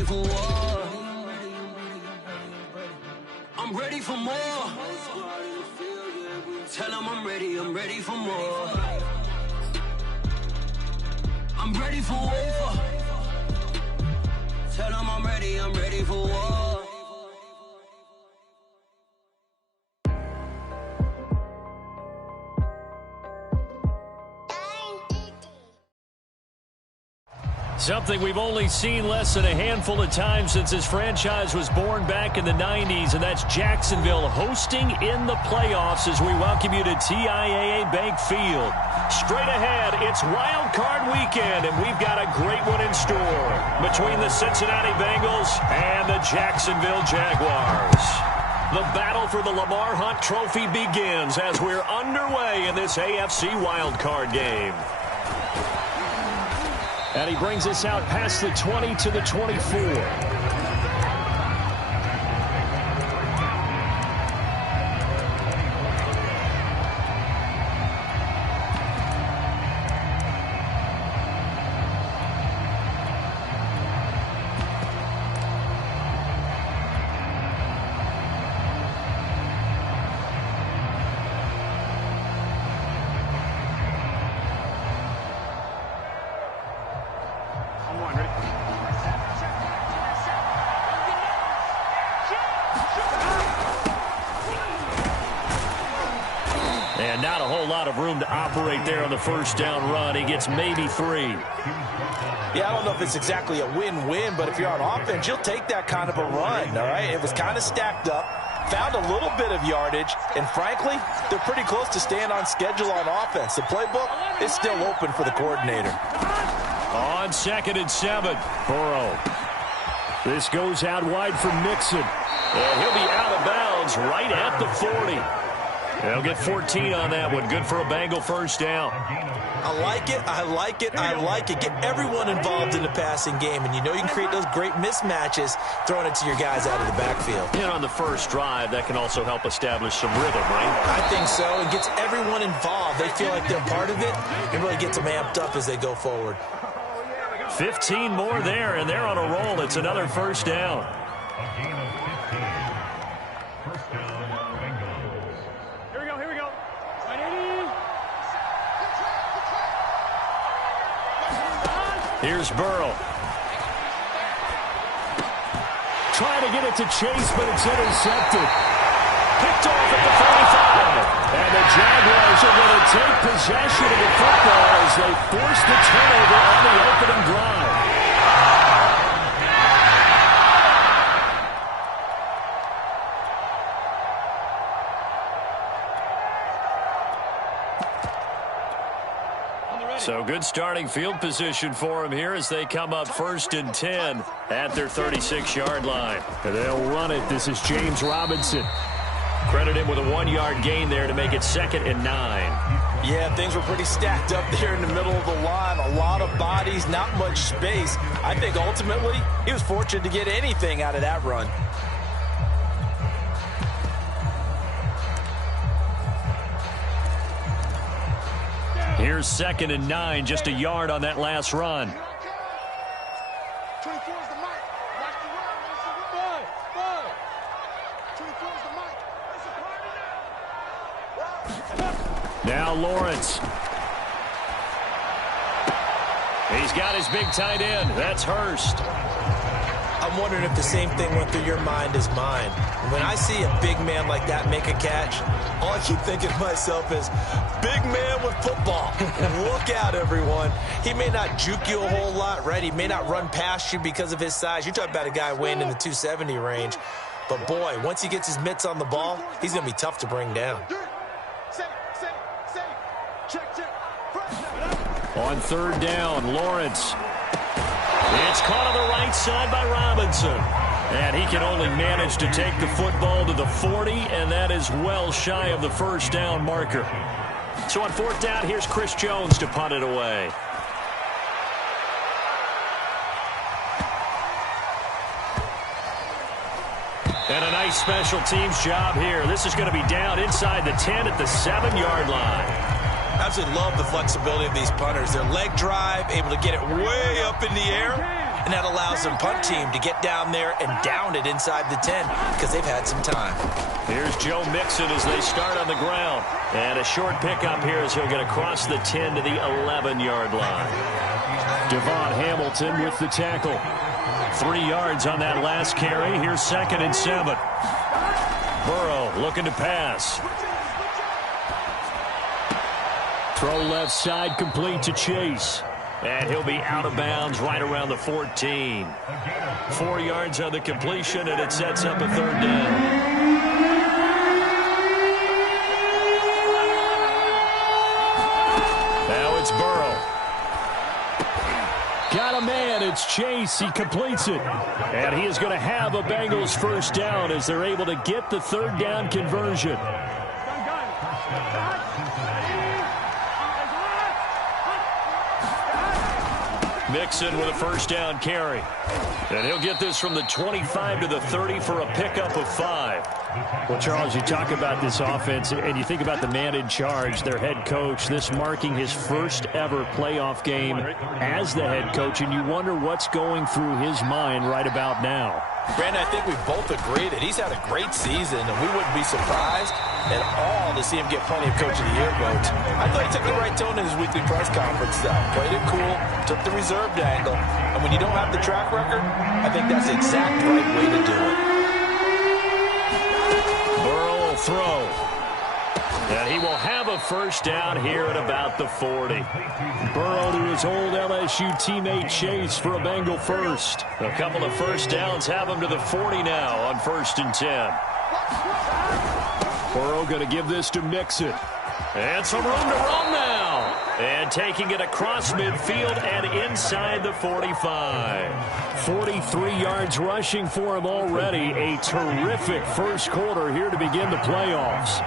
ready for war. I'm ready for more. Tell them I'm ready for more. I'm ready for war. Tell them I'm ready for war. Something we've only seen less than a handful of times since this franchise was born back in the 90s, and that's Jacksonville hosting in the playoffs as we welcome you to TIAA Bank Field. Straight ahead, it's Wild Card Weekend, and we've got a great one in store between the Cincinnati Bengals and the Jacksonville Jaguars. The battle for the Lamar Hunt Trophy begins as we're underway in this AFC Wild Card game. And he brings us out past the 20 to the 24. And not a whole lot of room to operate there on the first down run. He gets maybe 3. Yeah, I don't know if it's exactly a win-win, but if you're on offense, you'll take that kind of a run, all right? It was kind of stacked up, found a little bit of yardage, and frankly, they're pretty close to staying on schedule on offense. The playbook is still open for the coordinator. On 2nd and 7, Burrow. This goes out wide for Mixon. And he'll be out of bounds right at the 40. They'll get 14 on that one. Good for a Bengal first down. I like it, I like it, I like it. Get everyone involved in the passing game, and you know you can create those great mismatches throwing it to your guys out of the backfield. And on the first drive, that can also help establish some rhythm, right? I think so. It gets everyone involved. They feel like they're part of it and really gets them amped up as they go forward. 15 more there, and they're on a roll. It's another first down. Here's Burrow. Trying to get it to Chase, but it's intercepted. Picked off at the 45. And the Jaguars are going to take possession of the football as they force the turnover on the opening drive. So good starting field position for him here as they come up 1st and 10 at their 36-yard line. And they'll run it. This is James Robinson. Credit him with a 1-yard gain there to make it 2nd and 9. Yeah, things were pretty stacked up there in the middle of the line. A lot of bodies, not much space. I think ultimately he was fortunate to get anything out of that run. Here's 2nd and 9, just a yard on that last run. Now Lawrence. He's got his big tight end. That's Hurst. I'm wondering if the same thing went through your mind as mine. When I see a big man like that make a catch, all I keep thinking to myself is, big man with football. Look out, everyone. He may not juke you a whole lot, right? He may not run past you because of his size. You're talking about a guy weighing in the 270 range. But, boy, once he gets his mitts on the ball, he's going to be tough to bring down. On 3rd down, Lawrence. It's caught on the right side by Robinson. And he can only manage to take the football to the 40, and that is well shy of the first down marker. So on 4th down, here's Chris Jones to punt it away. And a nice special teams job here. This is going to be down inside the 10 at the 7-yard line. Absolutely love the flexibility of these punters. Their leg drive, able to get it way up in the air, and that allows the punt team to get down there and down it inside the 10 because they've had some time. Here's Joe Mixon as they start on the ground. And a short pickup here as he'll get across the 10 to the 11-yard line. Devon Hamilton with the tackle. 3 yards on that last carry. Here's 2nd and 7. Burrow looking to pass. Throw left side complete to Chase. And he'll be out of bounds right around the 14. 4 yards on the completion, and it sets up a 3rd down. Now it's Burrow. Got a man. It's Chase. He completes it. And he is going to have a Bengals 1st down as they're able to get the 3rd down conversion. Mixon with a 1st down carry. And he'll get this from the 25 to the 30 for a pickup of 5. Well, Charles, you talk about this offense, and you think about the man in charge, their head coach, this marking his first ever playoff game as the head coach, and you wonder what's going through his mind right about now. Brandon, I think we both agree that he's had a great season, and we wouldn't be surprised at all to see him get plenty of Coach of the Year votes. I thought he took the right tone in his weekly press conference, though. Played it cool, took the reserved angle, and when you don't have the track record, I think that's the exact right way to do it. Burrow will throw. And he will have a 1st down here at about the 40. Burrow to his old LSU teammate Chase for a Bengal 1st. A couple of 1st downs have him to the 40 now on 1st and 10. Burrow going to give this to Mixon. And some room to run now. And taking it across midfield and inside the 45. 43 yards rushing for him already. A terrific 1st quarter here to begin the playoffs.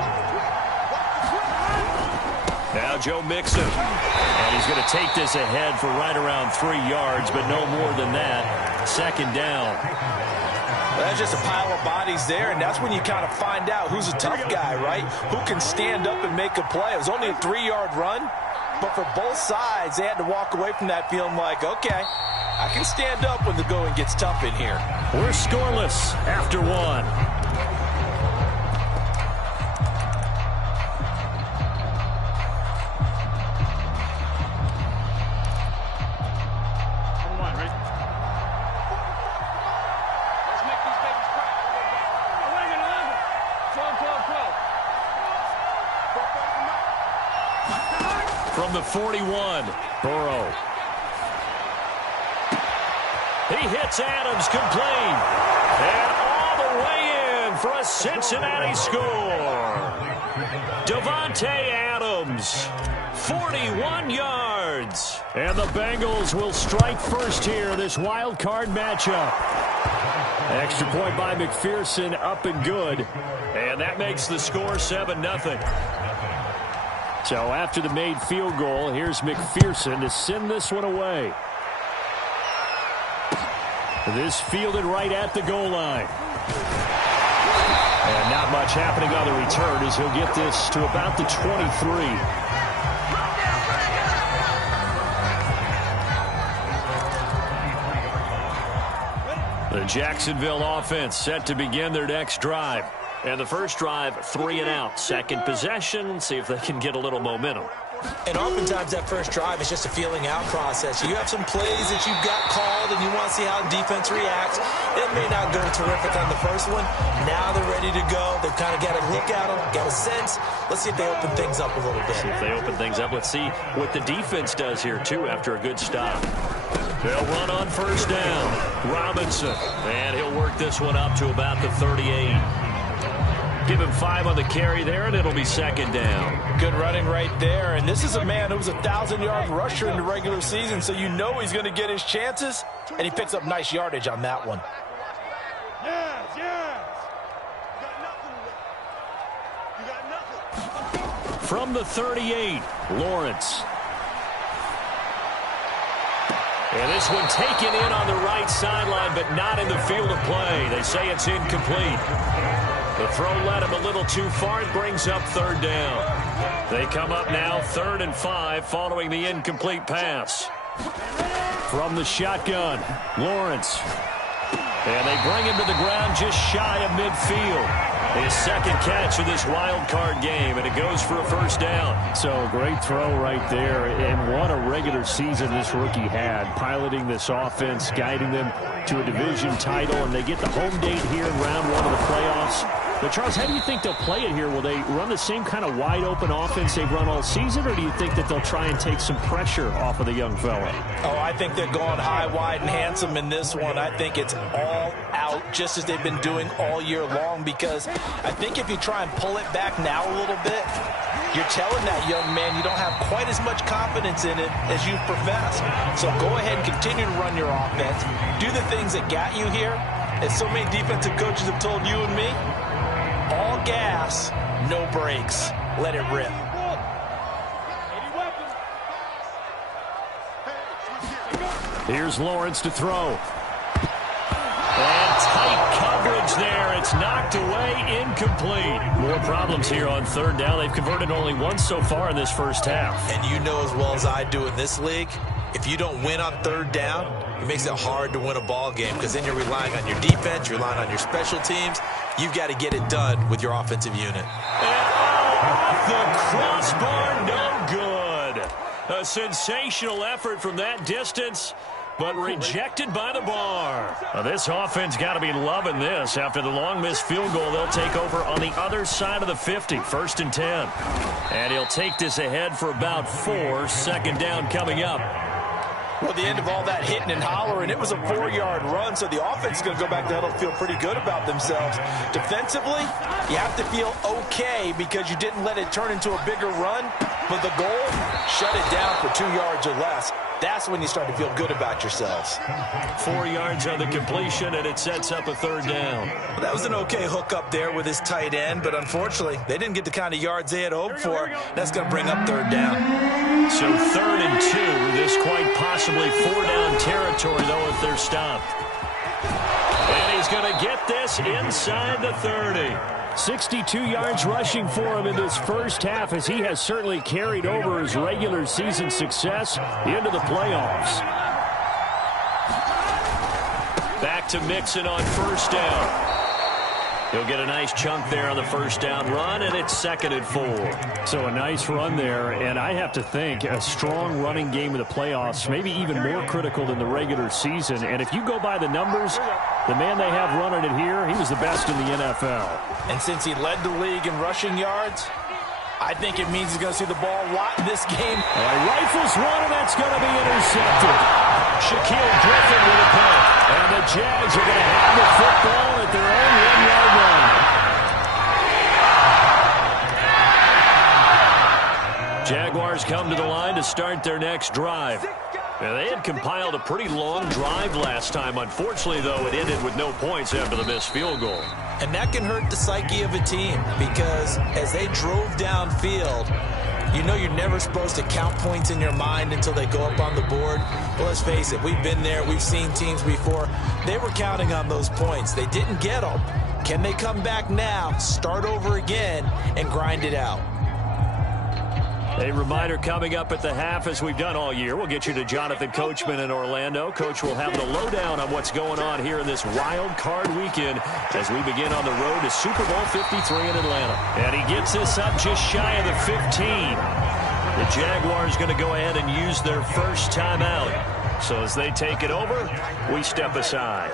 Now Joe Mixon. And he's going to take this ahead for right around 3 yards, but no more than that. 2nd down. That's just a pile of bodies there, and that's when you kind of find out who's a tough guy, right? Who can stand up and make a play. It was only a 3-yard run, but for both sides, they had to walk away from that feeling like, okay, I can stand up when the going gets tough in here. We're scoreless after 1. From the 41, Burrow. He hits Adams complete. And all the way in for a Cincinnati score. Davante Adams, 41 yards. And the Bengals will strike first here, this wild card matchup. Extra point by McPherson, up and good. And that makes the score 7-0. So after the made field goal, here's McPherson to send this one away. This fielded right at the goal line. And not much happening on the return as he'll get this to about the 23. The Jacksonville offense set to begin their next drive. And the first drive, 3 and out. Second possession, see if they can get a little momentum. And oftentimes that first drive is just a feeling out process. You have some plays that you've got called and you want to see how the defense reacts. It may not go terrific on the first one. Now they're ready to go. They've kind of got a look at them, got a sense. Let's see if they open things up a little bit. See if they open things up. Let's see what the defense does here, too, after a good stop. They'll run on first down. Robinson. And he'll work this one up to about the 38. Give him 5 on the carry there, and it'll be 2nd down. Good running right there. And this is a man who was a 1,000-yard rusher in the regular season, so you know he's going to get his chances. And he picks up nice yardage on that one. Yes, yes. You got nothing. From the 38, Lawrence. And this one taken in on the right sideline, but not in the field of play. They say it's incomplete. The throw led him a little too far. It brings up 3rd down. They come up now 3rd and 5 following the incomplete pass. from the shotgun. Lawrence. And they bring him to the ground just shy of midfield. His second catch of this wild card game, and it goes for a first down. So great throw right there, and what a regular season this rookie had, piloting this offense, guiding them to a division title, and they get the home date here in round one of the playoffs. But, Charles, how do you think they'll play it here? Will they run the same kind of wide-open offense they've run all season, or do you think that they'll try and take some pressure off of the young fella? Oh, I think they're going high, wide, and handsome in this one. I think it's all out, just as they've been doing all year long, because I think if you try and pull it back now a little bit, you're telling that young man you don't have quite as much confidence in it as you profess. So go ahead and continue to run your offense. Do the things that got you here. As so many defensive coaches have told you and me, all gas, no brakes. Let it rip. Here's Lawrence to throw. And tight coverage there. It's knocked away, incomplete. More problems here on third down. They've converted only once so far in this first half. And you know as well as I do in this league, if you don't win on third down, it makes it hard to win a ball game, because then you're relying on your defense, you're relying on your special teams. You've got to get it done with your offensive unit. And off the crossbar, no good. A sensational effort from that distance, but rejected by the bar. Now, this offense got to be loving this. After the long missed field goal, they'll take over on the other side of the 50, 1st and 10. And he'll take this ahead for about 4, second down coming up. Well, the end of all that hitting and hollering, it was a 4-yard run, so the offense is going to go back to huddle, feel pretty good about themselves. Defensively, you have to feel okay because you didn't let it turn into a bigger run, but the goal, shut it down for 2 yards or less. That's when you start to feel good about yourselves. 4 yards on the completion, and it sets up a third down. Well, that was an okay hook up there with his tight end, but unfortunately, they didn't get the kind of yards they had hoped for. That's going to bring up third down. So 3rd and 2, this quite possibly 4-down territory, though, if they're stopped. And he's going to get this inside the 30. 62 yards rushing for him in this first half, as he has certainly carried over his regular season success into the playoffs. Back to Mixon on first down. He'll get a nice chunk there on the first down run, and it's 2nd and 4. So a nice run there, and I have to think a strong running game in the playoffs, maybe even more critical than the regular season. And if you go by the numbers, the man they have running it here, he was the best in the NFL. And since he led the league in rushing yards, I think it means he's going to see the ball a lot in this game. Rifles one, and that's going to be intercepted. Shaquille Griffin with a punt. And the Jags are going to have the football at their own 1-yard line. Jaguars come to the line to start their next drive. Now, they had compiled a pretty long drive last time. Unfortunately, though, it ended with no points after the missed field goal. And that can hurt the psyche of a team, because as they drove downfield, you know you're never supposed to count points in your mind until they go up on the board. Well, let's face it, we've been there. We've seen teams before. They were counting on those points. They didn't get them. Can they come back now, start over again, and grind it out? A reminder coming up at the half, as we've done all year. We'll get you to Jonathan Coachman in Orlando. Coach will have the lowdown on what's going on here in this wild card weekend as we begin on the road to Super Bowl 53 in Atlanta. And he gets this up just shy of the 15. The Jaguars going to go ahead and use their first timeout. So as they take it over, we step aside.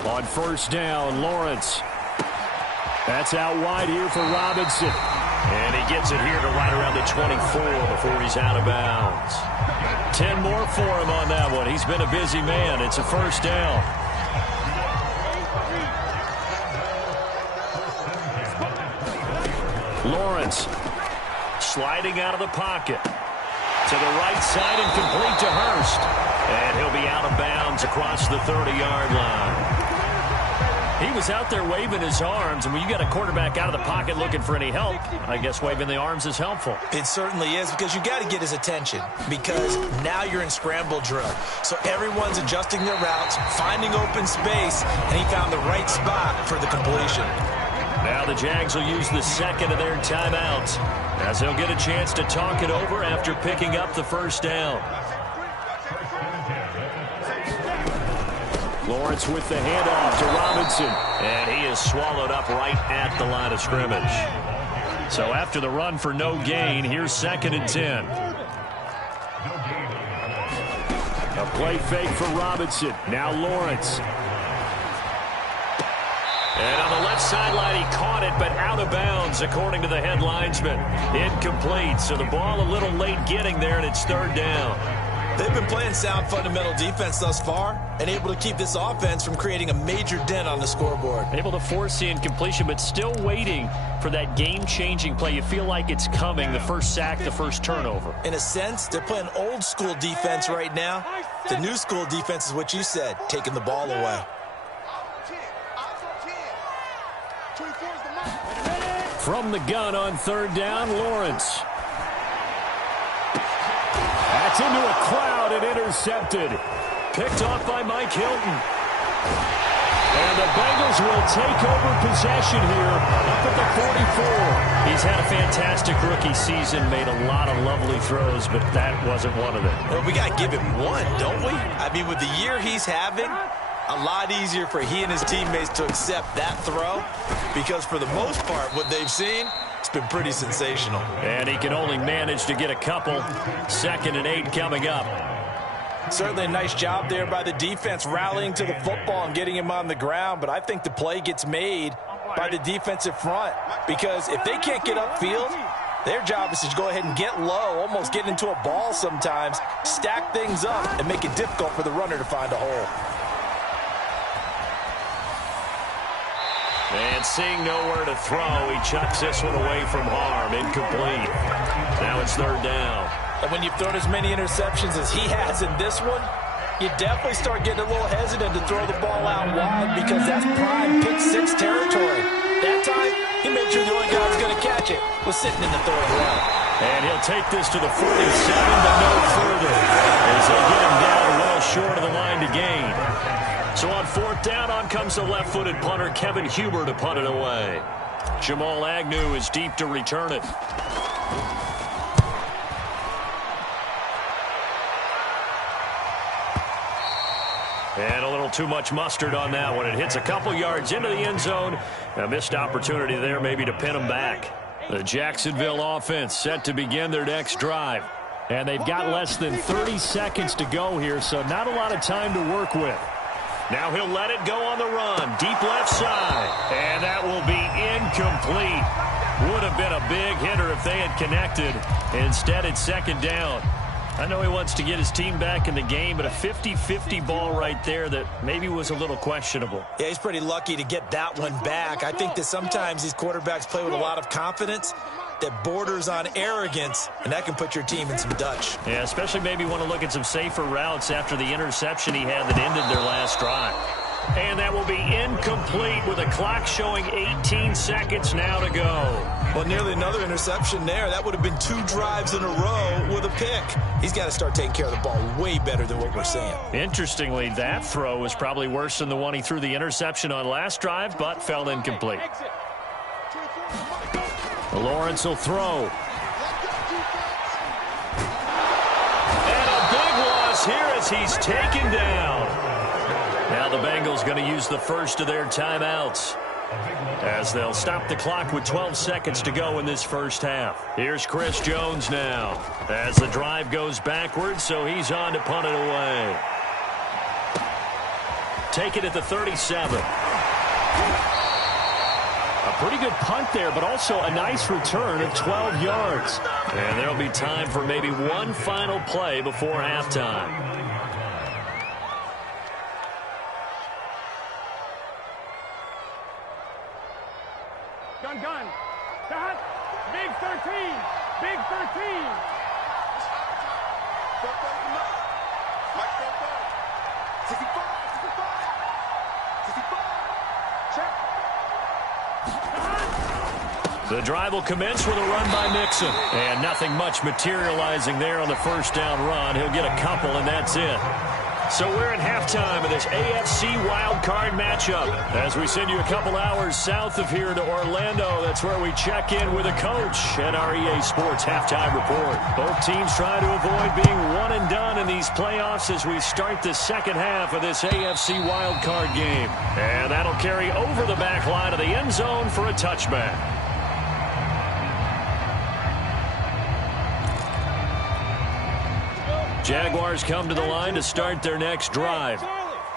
On first down, Lawrence. That's out wide here for Robinson. And he gets it here to right around the 24 before he's out of bounds. 10 more for him on that one. He's been a busy man. It's a first down. Lawrence sliding out of the pocket. To the right side and complete to Hurst. And he'll be out of bounds across the 30-yard line. He was out there waving his arms, and when you got a quarterback out of the pocket looking for any help, I guess waving the arms is helpful. It certainly is, because you got to get his attention, because now you're in scramble drill. So everyone's adjusting their routes, finding open space, and he found the right spot for the completion. Now the Jags will use the second of their timeouts, as they'll get a chance to talk it over after picking up the first down. Lawrence with the handoff to Robinson. And he is swallowed up right at the line of scrimmage. So after the run for no gain, here's 2nd and 10. A play fake for Robinson. Now Lawrence. And on the left sideline, he caught it, but out of bounds, according to the head linesman. Incomplete, so the ball a little late getting there, and it's 3rd down. They've been playing sound fundamental defense thus far and able to keep this offense from creating a major dent on the scoreboard. Able to force the incompletion, but still waiting for that game-changing play. You feel like it's coming, the first sack, the first turnover. In a sense, they're playing old-school defense right now. The new-school defense is what you said, taking the ball away. From the gun on 3rd down, Lawrence. That's into a crowd and intercepted. Picked off by Mike Hilton. And the Bengals will take over possession here up at the 44. He's had a fantastic rookie season, made a lot of lovely throws, but that wasn't one of them. Well, we got to give him one, don't we? I mean, with the year he's having, a lot easier for he and his teammates to accept that throw, because for the most part, what they've seen, it's been pretty sensational. And he can only manage to get a couple. 2nd and 8 coming up. Certainly a nice job there by the defense, rallying to the football and getting him on the ground, but I think the play gets made by the defensive front, because if they can't get upfield, their job is to go ahead and get low, almost get into a ball sometimes, stack things up, and make it difficult for the runner to find a hole. And seeing nowhere to throw, he chucks this one away from harm. Incomplete. Now it's 3rd down. And when you've thrown as many interceptions as he has in this one, you definitely start getting a little hesitant to throw the ball out wide, because that's prime pick 6 territory. That time, he made sure the only guy who was going to catch it was sitting in the 3rd row. And he'll take this to the 47, but no further, as they get him down well short of the line to gain. So on 4th down, on comes the left-footed punter, Kevin Huber, to punt it away. Jamal Agnew is deep to return it. And a little too much mustard on that one. It hits a couple yards into the end zone. A missed opportunity there maybe to pin him back. The Jacksonville offense set to begin their next drive. And they've got less than 30 seconds to go here, so not a lot of time to work with. Now he'll let it go on the run. Deep left side. And that will be incomplete. Would have been a big hitter if they had connected. Instead, it's 2nd down. I know he wants to get his team back in the game, but a 50-50 ball right there that maybe was a little questionable. Yeah, he's pretty lucky to get that one back. I think that sometimes these quarterbacks play with a lot of confidence that borders on arrogance, and that can put your team in some Dutch. Yeah, especially maybe want to look at some safer routes after the interception he had that ended their last drive. And that will be incomplete with a clock showing 18 seconds now to go. Well, nearly another interception there. That would have been 2 drives in a row with a pick. He's got to start taking care of the ball way better than what we're seeing. Interestingly, that throw was probably worse than the one he threw the interception on last drive, but fell incomplete. Lawrence will throw. And a big loss here as he's taken down. Now the Bengals going to use the first of their timeouts, as they'll stop the clock with 12 seconds to go in this first half. Here's Chris Jones now, as the drive goes backwards, so he's on to punt it away. Take it at the 37. A pretty good punt there, but also a nice return of 12 yards. And there'll be time for maybe one final play before halftime. Gun. Dot. Big 13. Big 13. The drive will commence with a run by Mixon. And nothing much materializing there on the first down run. He'll get a couple, and that's it. So we're at halftime of this AFC wildcard matchup. As we send you a couple hours south of here to Orlando, that's where we check in with a coach at our EA Sports Halftime Report. Both teams trying to avoid being one and done in these playoffs as we start the second half of this AFC wildcard game. And that'll carry over the back line of the end zone for a touchback. Jaguars come to the line to start their next drive.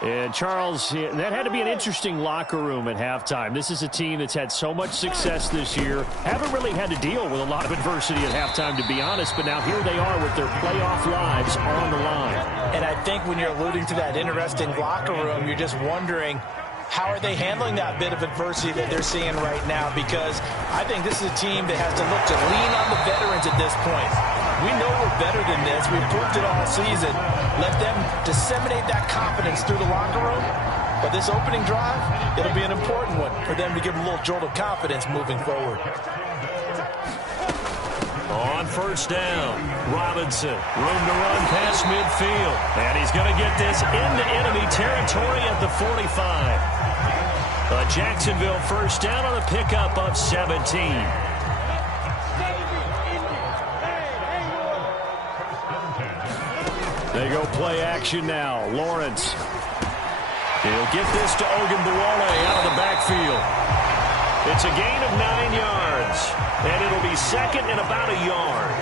And, Charles, that had to be an interesting locker room at halftime. This is a team that's had so much success this year. Haven't really had to deal with a lot of adversity at halftime, to be honest. But now here they are with their playoff lives on the line. And I think when you're alluding to that interesting locker room, you're just wondering, how are they handling that bit of adversity that they're seeing right now? Because I think this is a team that has to look to lean on the veterans at this point. We know we're better than this. We've proved it all season. Let them disseminate that confidence through the locker room. But this opening drive, it'll be an important one for them to give a little jolt of confidence moving forward. On first down, Robinson, room to run past midfield. And he's going to get this into enemy territory at the 45. A Jacksonville first down on a pickup of 17. They go play action now. Lawrence. He'll get this to Ogunbowale out of the backfield. It's a gain of 9 yards, and it'll be second and about a yard.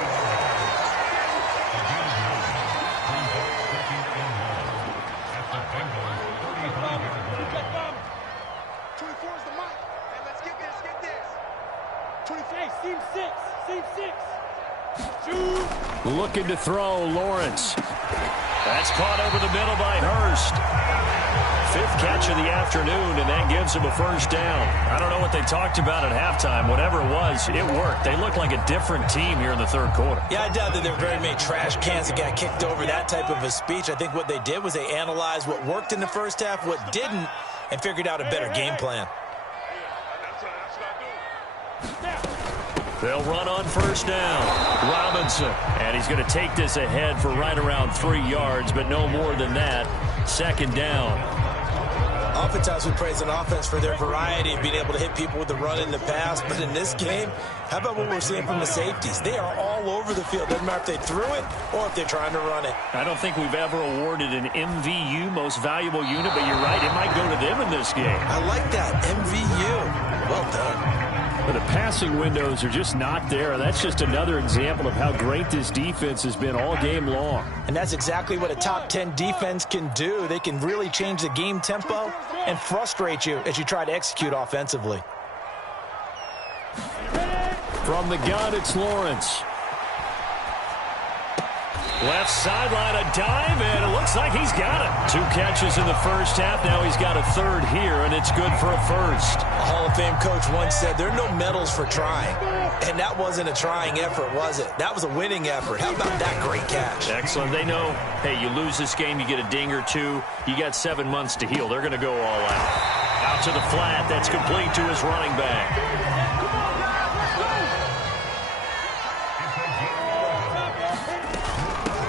Looking to throw, Lawrence. That's caught over the middle by Hurst. Fifth catch of the afternoon, and that gives him a first down. I don't know what they talked about at halftime. Whatever it was, it worked. They look like a different team here in the third quarter. Yeah, I doubt that there were very many trash cans that got kicked over, that type of a speech. I think what they did was they analyzed what worked in the first half, what didn't, and figured out a better game plan. They'll run on first down. Robinson. And he's going to take this ahead for right around 3 yards, but no more than that. Second down. Oftentimes we praise an offense for their variety of being able to hit people with the run in the pass. But in this game, how about what we're seeing from the safeties? They are all over the field. Doesn't matter if they threw it or if they're trying to run it. I don't think we've ever awarded an MVU, most valuable unit, but you're right. It might go to them in this game. I like that. MVU. Well done. But the passing windows are just not there. That's just another example of how great this defense has been all game long. And that's exactly what a top 10 defense can do. They can really change the game tempo and frustrate you as you try to execute offensively. From the gun, it's Lawrence. Left sideline, a dive, and it looks like he's got it. 2 catches in the first half. Now he's got a third here, and it's good for a first. A Hall of Fame coach once said, there are no medals for trying. And that wasn't a trying effort, was it? That was a winning effort. How about that great catch? Excellent. They know, hey, you lose this game, you get a ding or two. You got 7 months to heal. They're going to go all out. Out to the flat. That's complete to his running back.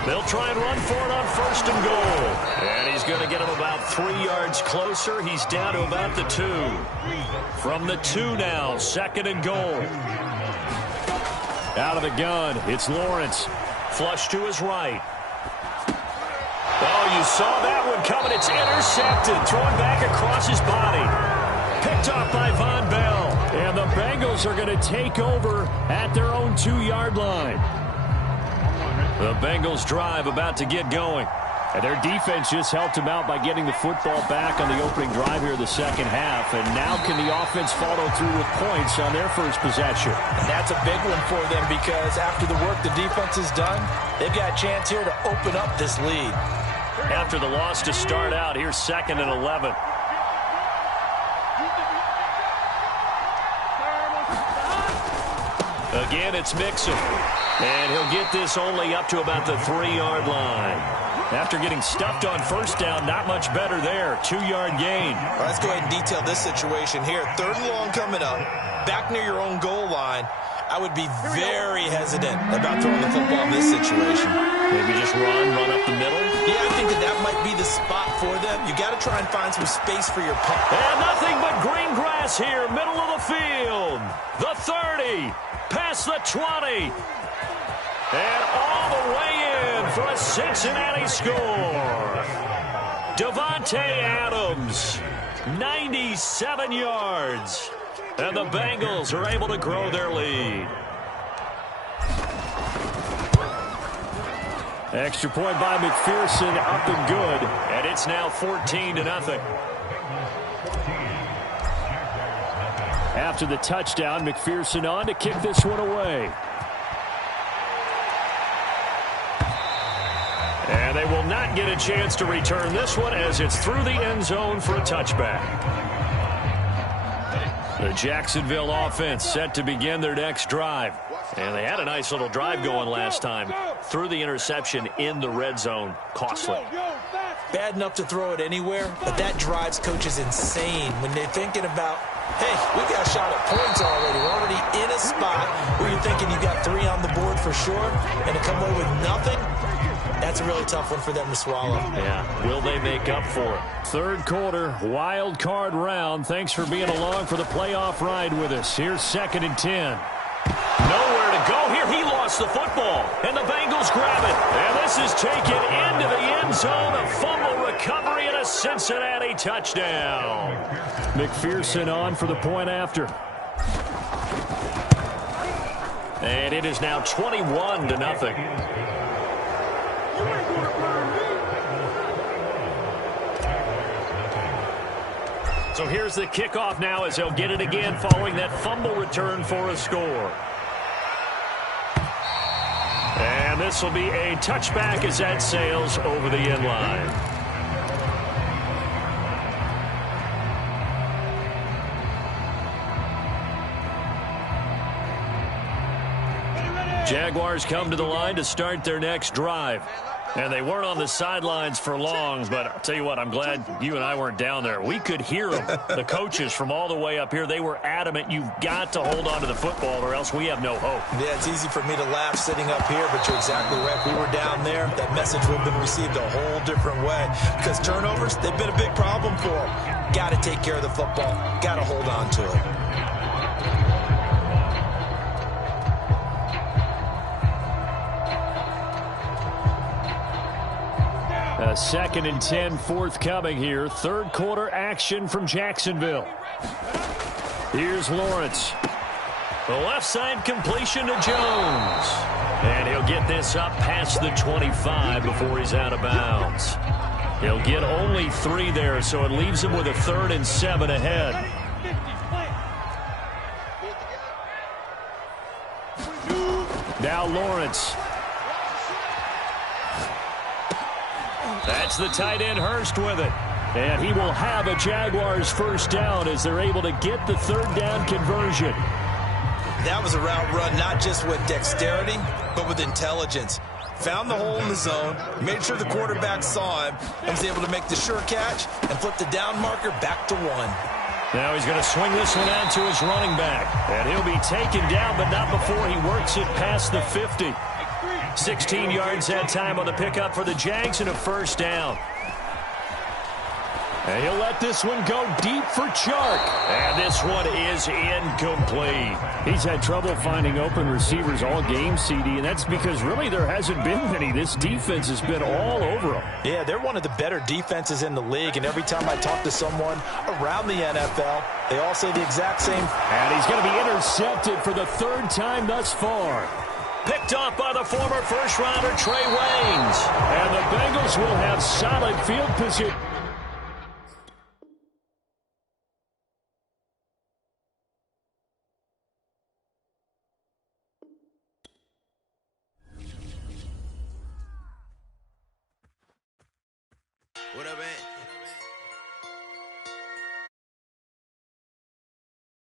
They'll try and run for it on first and goal. And he's going to get him about 3 yards closer. He's down to about the 2. From the 2 now, second and goal. Out of the gun, it's Lawrence. Flush to his right. Oh, you saw that one coming. It's intercepted. Thrown back across his body. Picked off by Von Bell. And the Bengals are going to take over at their own 2-yard line. The Bengals drive about to get going. And their defense just helped them out by getting the football back on the opening drive here in the second half. And now can the offense follow through with points on their first possession? And that's a big one for them because after the work the defense has done, they've got a chance here to open up this lead. After the loss to start out, here's second and 11. Again, it's Mixon. And he'll get this only up to about the 3-yard line. After getting stuffed on first down, not much better there. 2-yard gain. All right, let's go ahead and detail this situation here. 3rd and long coming up, back near your own goal line. I would be very hesitant about throwing the football in this situation. Maybe just run up the middle. Yeah, I think that might be the spot for them. You got to try and find some space for your punt. And nothing but green grass here, middle of the field. The 30, past the 20. And all the way in for a Cincinnati score. Davante Adams, 97 yards. And the Bengals are able to grow their lead. Extra point by McPherson, up and good. And it's now 14-0. After the touchdown, McPherson on to kick this one away. And they will not get a chance to return this one as it's through the end zone for a touchback. The Jacksonville offense set to begin their next drive. And they had a nice little drive going last time. Threw the interception in the red zone. Costly. Bad enough to throw it anywhere, but that drives coaches insane when they're thinking about, hey, we got a shot at points already. We're already in a spot where you're thinking you got 3 on the board for sure, and to come away with nothing, that's a really tough one for them to swallow. Yeah, will they make up for it? 3rd quarter, wild card round. Thanks for being along for the playoff ride with us. Here's 2nd and 10. Nowhere to go here. He lost the football, and the Bengals grab it. And this is taken into the end zone. A fumble recovery and a Cincinnati touchdown. McPherson on for the point after. And it is now 21-0. So here's the kickoff now as they'll get it again following that fumble return for a score. And this will be a touchback as that sails over the end line. Jaguars come to the line to start their next drive. And they weren't on the sidelines for long, but I'll tell you what, I'm glad you and I weren't down there. We could hear them, the coaches from all the way up here. They were adamant, you've got to hold on to the football or else we have no hope. Yeah, it's easy for me to laugh sitting up here, but you're exactly right. If we were down there, that message would have been received a whole different way. Because turnovers, they've been a big problem for them. Got to take care of the football. Got to hold on to it. A 2nd and 10 forthcoming here. 3rd quarter action from Jacksonville. Here's Lawrence. The left side completion to Jones. And he'll get this up past the 25 before he's out of bounds. He'll get only 3 there, so it leaves him with a 3rd and 7 ahead. Now Lawrence. That's the tight end Hurst with it. And he will have a Jaguars first down as they're able to get the 3rd down conversion. That was a route run not just with dexterity, but with intelligence. Found the hole in the zone, made sure the quarterback saw him, and was able to make the sure catch and flip the down marker back to 1. Now he's going to swing this one out to his running back. And he'll be taken down, but not before he works it past the 50. 16 yards that time on the pickup for the Jags and a first down. And he'll let this one go deep for Chark. And this one is incomplete. He's had trouble finding open receivers all game, CD, and that's because really there hasn't been many. This defense has been all over them. Yeah, they're one of the better defenses in the league, and every time I talk to someone around the NFL, they all say the exact same. And he's going to be intercepted for the 3rd time thus far. Picked off by the former first-rounder Trey Waynes. And the Bengals will have solid field position. What up, man?